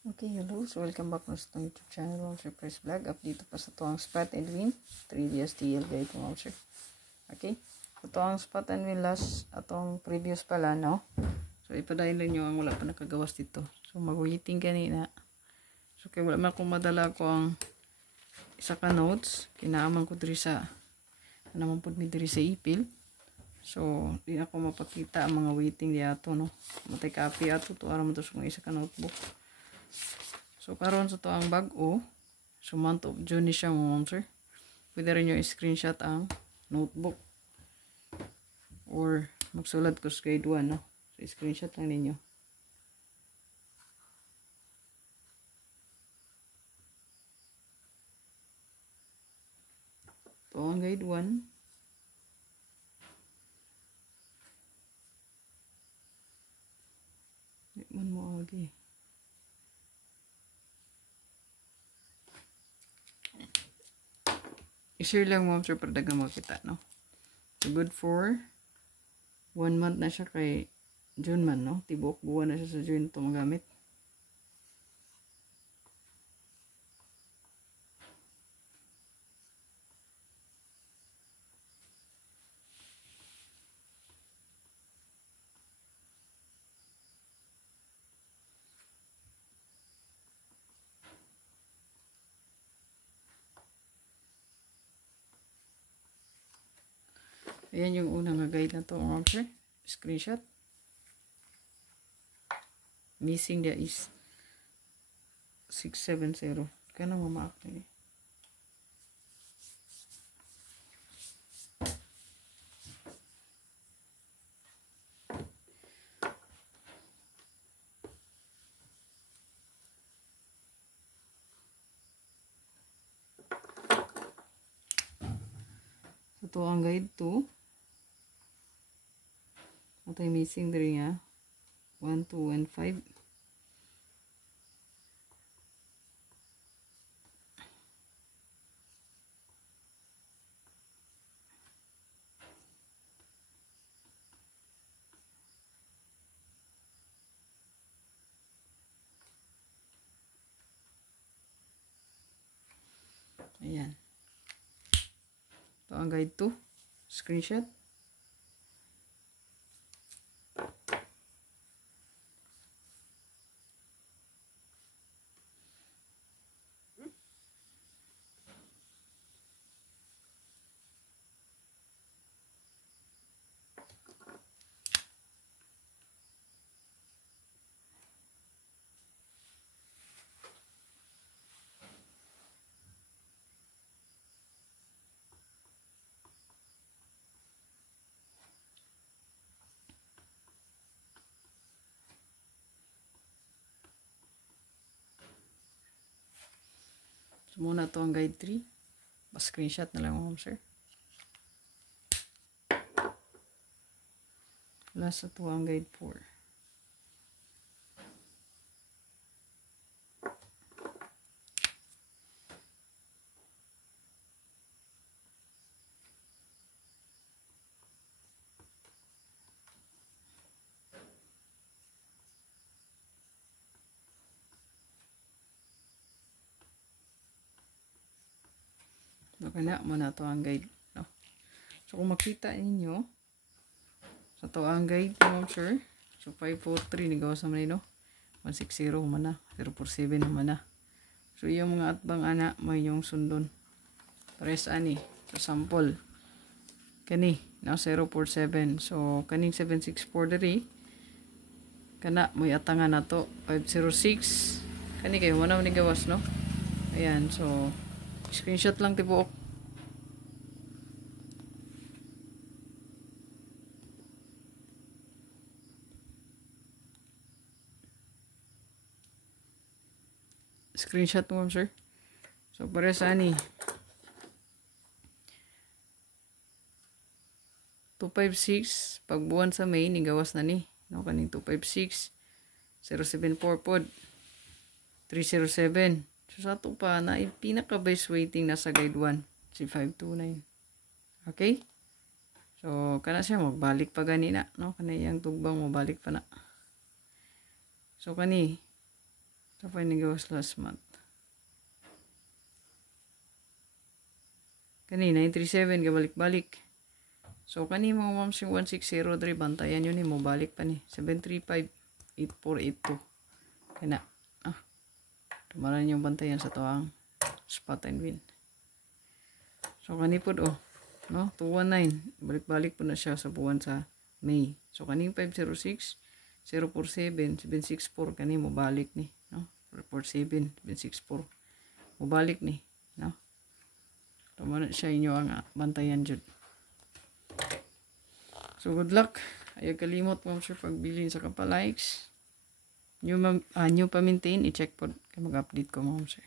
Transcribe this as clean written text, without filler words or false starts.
Okay, hello. So, welcome back na sa itong YouTube channel, Ma'am Sir Press Vlog. Update pa sa tuwang spot and win. 3DS TL guide po, Ma'am Sir. Okay. So, tuwang spot and win last atong previous pala, no? So, ipadayin lang nyo ang wala pa nakagawas dito. So, mag-waiting kanina. So, kaya wala man kung madala ko ang isa ka notes. Kinaaman ko diri sa naman po mi diri sa ipil. So, di ako mapakita ang mga waiting di ato, no? Matay copy ato to aram to sa isa ka notebook. So, karon sa to ang bag-o. So, month of June ni siya, Ma'am Sir. Pwede rin nyo i-screenshot ang notebook. Or, magsulat ko sa grade 1, no? So, i-screenshot lang ninyo. Ito ang grade 1. Di man mo agi. I-share lang, Ma'am Sir, para dagang makita, no? So, good for 1 month na siya kay June man, no? Tibok buwan na siya sa June ito magamit. Ayan yung unang guide na to, Ma'am Sir. Screenshot. Missing dia is 670. Kaya nang mamaak na eh. So, ito ang guide 2. Ito yung missing diri nga. 1, 2, and 5. Ayan. Ito ang guide 2. Screenshot. So, muna ito ang guide 3. Pa-screenshot na lang, Ma'am Sir. Last ito ang guide 4. Okay na, muna ito ang guide. No? So, kung makita ninyo, sa ito ang guide, Ma'am Sir. So, 543, nigawas naman ino. 160 naman na. 047 naman na. So, yung mga atbang ana, may yung sundon. Pares ani. So, sample. Kani, na 047. So, kaning 764 diri. Kana, may atangan na to. 506. Kani kayo, wala ni gawas, no? Ayan, so, screenshot lang tibuok. Screenshot mo, Ma'am Sir. So, para sa ani. 256. Pag buwan sa May, nigawas na ni. No, kaning 256. 074 pod. 307. So, sa ito pa, na pinaka-base waiting na sa guide 1. Si 529. Okay? So, kana siya, magbalik pa gani na. No? Kana yung tugbang, mabalik pa na. So, kani, Ito pa yung gawas last month. Kanina, 937, kabalik-balik. So, kanina mga moms yung 1603, bantayan yun mo, balik pa ni. 735, 8482. Kaya tumaran yung bantayan sa tuwang spot and win. So, kanipod, no? 219, balik-balik po na siya sa buwan sa May. So, kaning 506, 047, 764, kanina mo balik ni. No? 447, 764. Mubalik ni. No? Tumaran siya inyo ang bantayan dyan. So, good luck. Ayaw kalimot mo sir pagbilin sa kapalikes. New pa maintain, i-check po. Mag-update ko mo sir.